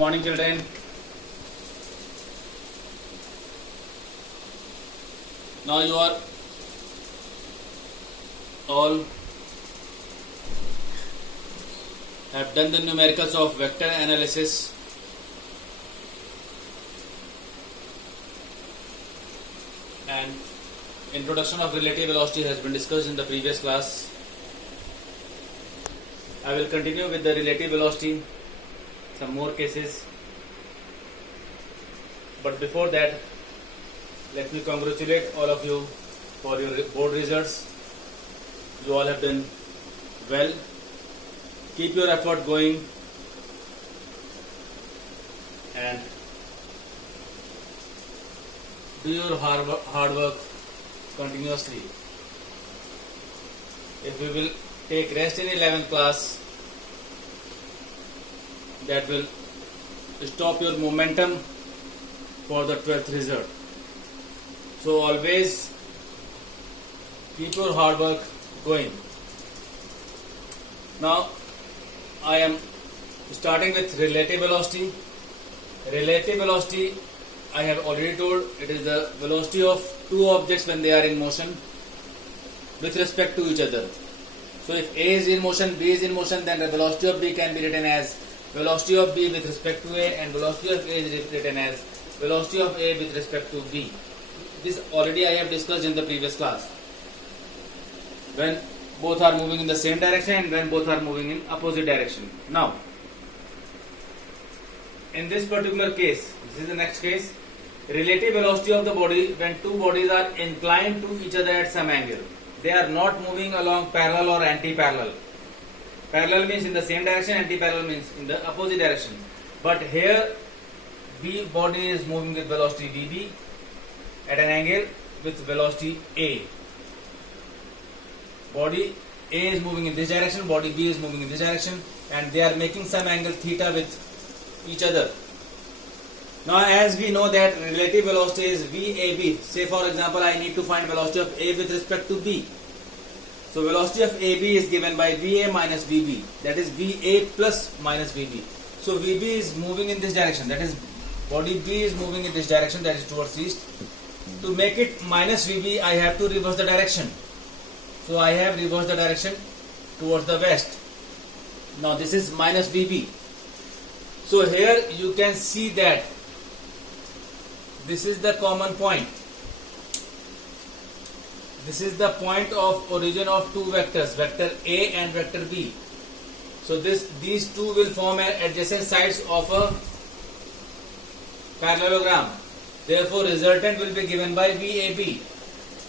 Morning, children. Now you are all have done the numericals of vector analysis. And introduction of relative velocity has been discussed in the previous class. I will continue with the relative velocity, some more cases. But before that, let me congratulate all of you for your board results. You all have done well. Keep your effort going and do your hard work continuously. If we will take rest in 11th class, that will stop your momentum for the 12th result. So always keep your hard work going. Now I am starting with relative velocity. Relative velocity, I have already told, it is the velocity of two objects when they are in motion with respect to each other. So if A is in motion, B is in motion, then the velocity of B can be written as velocity of B with respect to A, and velocity of A is written as velocity of A with respect to B. This already I have discussed in the previous class. When both are moving in the same direction and when both are moving in opposite direction. Now, in this particular case, this is the next case, relative velocity of the body when two bodies are inclined to each other at some angle. They are not moving along parallel or anti-parallel. Parallel means in the same direction, anti-parallel means in the opposite direction. But here, B body is moving with velocity Vb at an angle with velocity A. Body A is moving in this direction, body B is moving in this direction, and they are making some angle theta with each other. Now as we know that relative velocity is VAB. Say for example I need to find velocity of A with respect to B. So velocity of AB is given by VA minus VB. That is VA plus minus VB. So VB is moving in this direction. That is body B is moving in this direction, that is towards east. To make it minus VB, I have to reverse the direction. So I have reversed the direction towards the west. Now this is minus VB. So here you can see that this is the common point. This is the point of origin of two vectors, vector A and vector B. So these two will form an adjacent sides of a parallelogram. Therefore resultant will be given by VAB.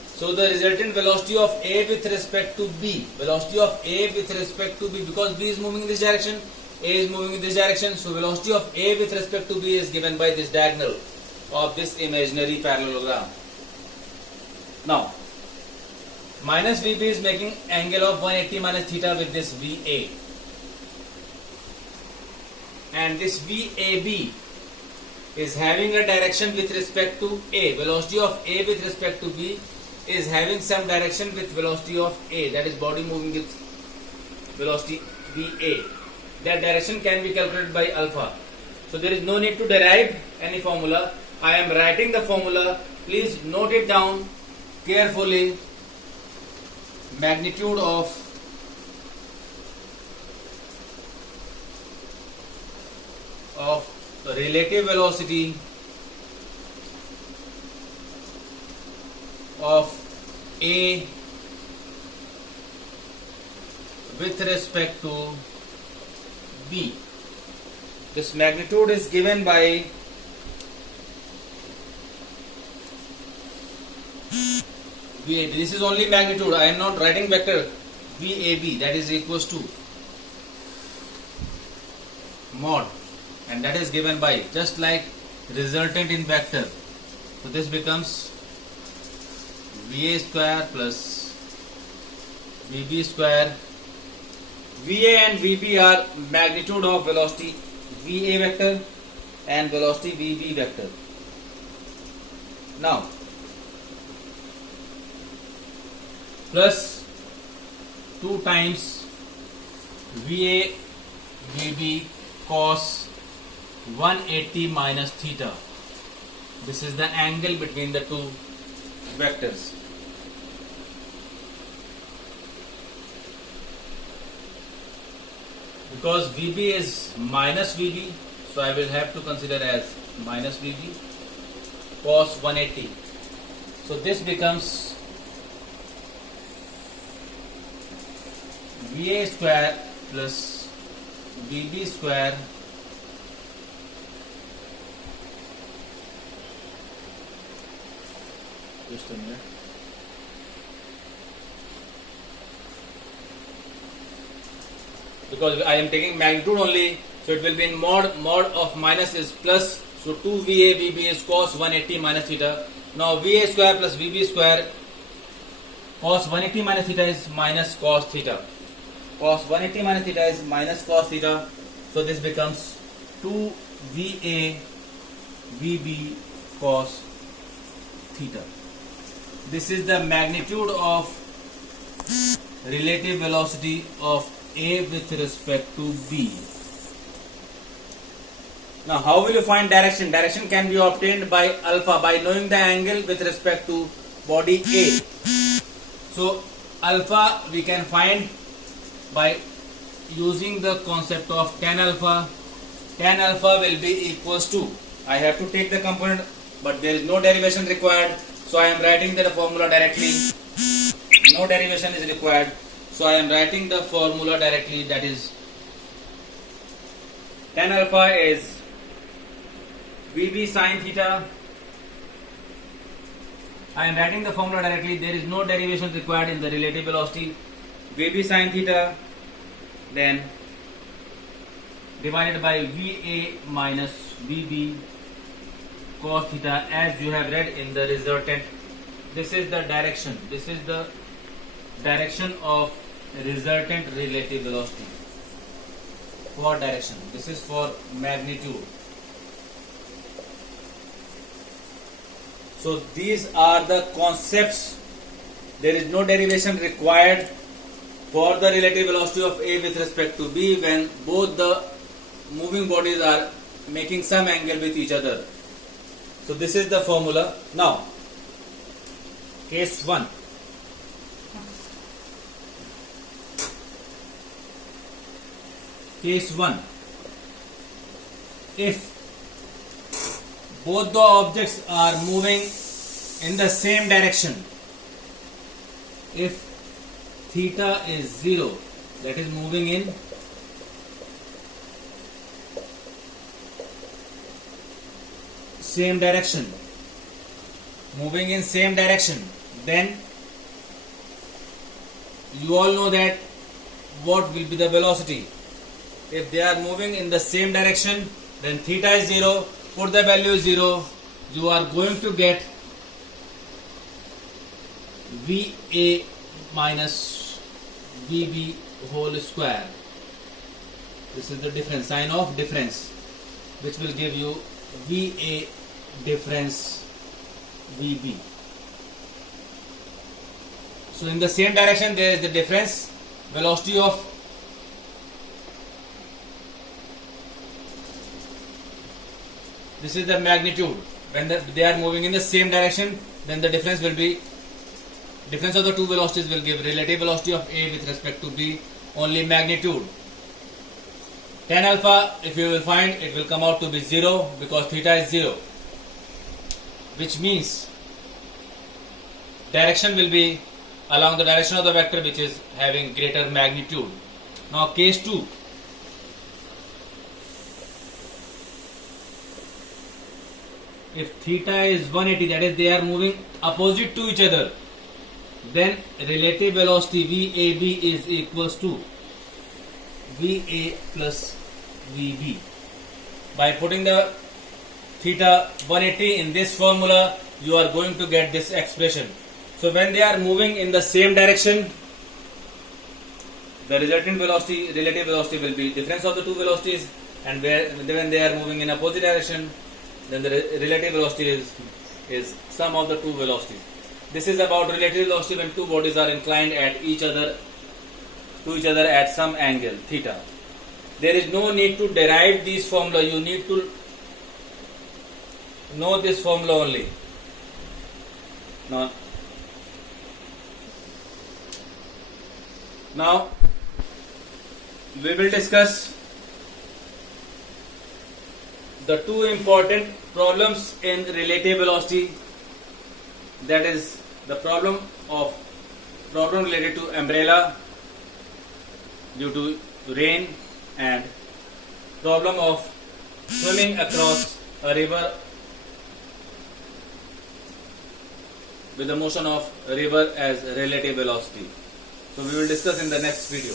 So the resultant velocity of A with respect to B, velocity of A with respect to B, because B is moving in this direction, A is moving in this direction, so velocity of A with respect to B is given by this diagonal of this imaginary parallelogram. Now, minus VB is making angle of 180 minus theta with this VA. And this VAB is having a direction with respect to A. Velocity of A with respect to B is having some direction with velocity of A, that is body moving with velocity VA. That direction can be calculated by alpha. So there is no need to derive any formula. I am writing the formula. Please note it down carefully. Magnitude of relative velocity of A with respect to B. This magnitude is given by VAB. This is only magnitude. I am not writing vector. VAB, that is equals to mod, and that is given by just like resultant in vector. So this becomes VA square plus VB square. VA and VB are magnitude of velocity VA vector and velocity VB vector. Now plus 2 times VA VB cos 180 minus theta. This is the angle between the two vectors. Because VB is minus VB, so I will have to consider as minus VB cos 180. So this becomes VA square plus VB square just a minute. Because I am taking magnitude only, so it will be in mod of minus is plus, so 2 VA VB is cos 180 minus theta. Now VA square plus VB square cos 180 minus theta is minus cos theta. Cos 180 minus theta is minus cos theta. So this becomes 2 VA VB cos theta. This is the magnitude of relative velocity of A with respect to B. Now how will you find direction? Direction can be obtained by alpha, by knowing the angle with respect to body A. So alpha we can find by using the concept of tan alpha. Tan alpha will be equals to, I have to take the component but there is no derivation required, so I am writing the formula directly. No derivation is required, so I am writing the formula directly, that is tan alpha is VB sin theta. I am writing the formula directly, there is no derivation required in the relative velocity. VB sin theta then divided by VA minus VB cos theta, as you have read in the resultant. This is the direction. This is the direction of resultant relative velocity. For direction, this is for magnitude. So these are the concepts. There is no derivation required for the relative velocity of A with respect to B when both the moving bodies are making some angle with each other. So this is the formula. Now, case 1. Case 1. If both the objects are moving in the same direction, if theta is 0, that is moving in same direction, then you all know that what will be the velocity. If they are moving in the same direction, then theta is 0, put the value 0, you are going to get VA minus VB whole square. This is the difference, sign of difference, which will give you VA difference VB. So in the same direction there is the difference velocity of this is the magnitude. When they are moving in the same direction, then the difference will be, difference of the two velocities will give relative velocity of A with respect to B, only magnitude. Tan alpha, if you will find, it will come out to be 0 because theta is 0, which means direction will be along the direction of the vector which is having greater magnitude. Now case 2. If theta is 180, that is they are moving opposite to each other, then relative velocity VAB is equals to VA plus VB. By putting the theta 180 in this formula, you are going to get this expression. So when they are moving in the same direction, the resultant velocity, relative velocity will be difference of the two velocities, and when they are moving in opposite direction, then the relative velocity is sum of the two velocities. This is about relative velocity when two bodies are inclined at each other at some angle theta. There is no need to derive these formula. You need to know this formula only. Now we will discuss the two important problems in relative velocity, that is the problem related to umbrella due to rain and problem of swimming across a river with the motion of river as relative velocity. So we will discuss in the next video.